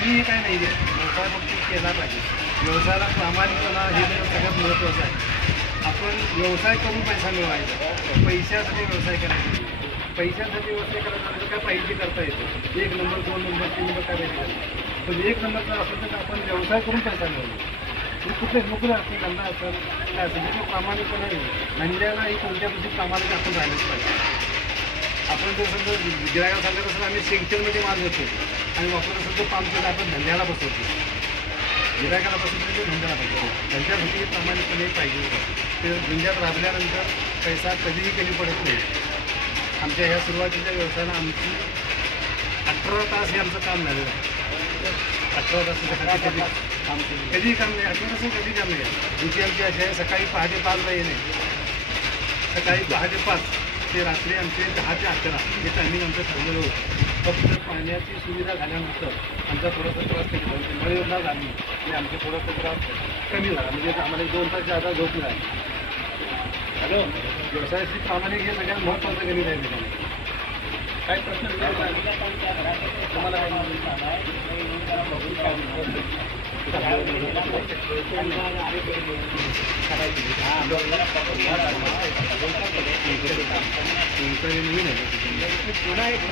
कधीही काय नाही आहे, व्यवसाय फक्त केला पाहिजे. व्यवसायाला प्रामाणिकपणा हे सगळ्यात महत्त्वाचं आहे. आपण व्यवसाय करून पैसा मिळवायचा, पैशासाठी व्यवसाय करायचा. पैशासाठी व्यवसाय करायचा काय पाहिजे करता येतो. 1 नंबर 2 नंबर 3 नंबर करायचं, पण 1 नंबरचा असेल तर आपण व्यवसाय करून पैसा मिळवतो. कुठले नोकरी असतील, धंदा असेल काय असेल, जे प्रामाणिकपणे धंद्यालाही कोणत्यापासून प्रामाणिक आपण राहिलंच पाहिजे. आपण जर समजा गिरायला सांगत असेल आम्ही सेंक्चरमध्ये माल घेतो आणि वापरत असेल तर पामतेल आपण धंद्याला बसवतो. गिरायकाला बसवतो म्हणजे धंद्याला बसवतो. धंद्यासाठी प्रामाणिकपणे पाहिजे. ते धंद्यात राबल्यानंतर पैसा कधीही कमी पडत नाही. आमच्या ह्या सुरुवातीच्या व्यवसायाला आमची 18 तास हे आमचं काम झालेलं आहे. 18 तास कधी काम केलं, कधी काम नाही. 18 तास कधी काम नाही. ड्युटी आमची अशी आहे, सकाळी पहाटे 5ला येणे, सकाळी पहाटे 5 ते रात्री आमचे 10 ते 11 हे टायमिंग आमचं ठरलेलं होतं. फक्त पाण्याची सुविधा झाल्यानंतर आमचा थोडासा त्रास कमी झाला. मळे योजना झाली की आमचा थोडासा त्रास कमी झाला. म्हणजे आम्हाला 2 तास जादा झोप मिळाली. हॅलो, व्यवसायाची प्रामाणिक हे सगळ्यात महत्त्वाचं कमी राहील. काय प्रश्न तुम्हाला पुन्हा एक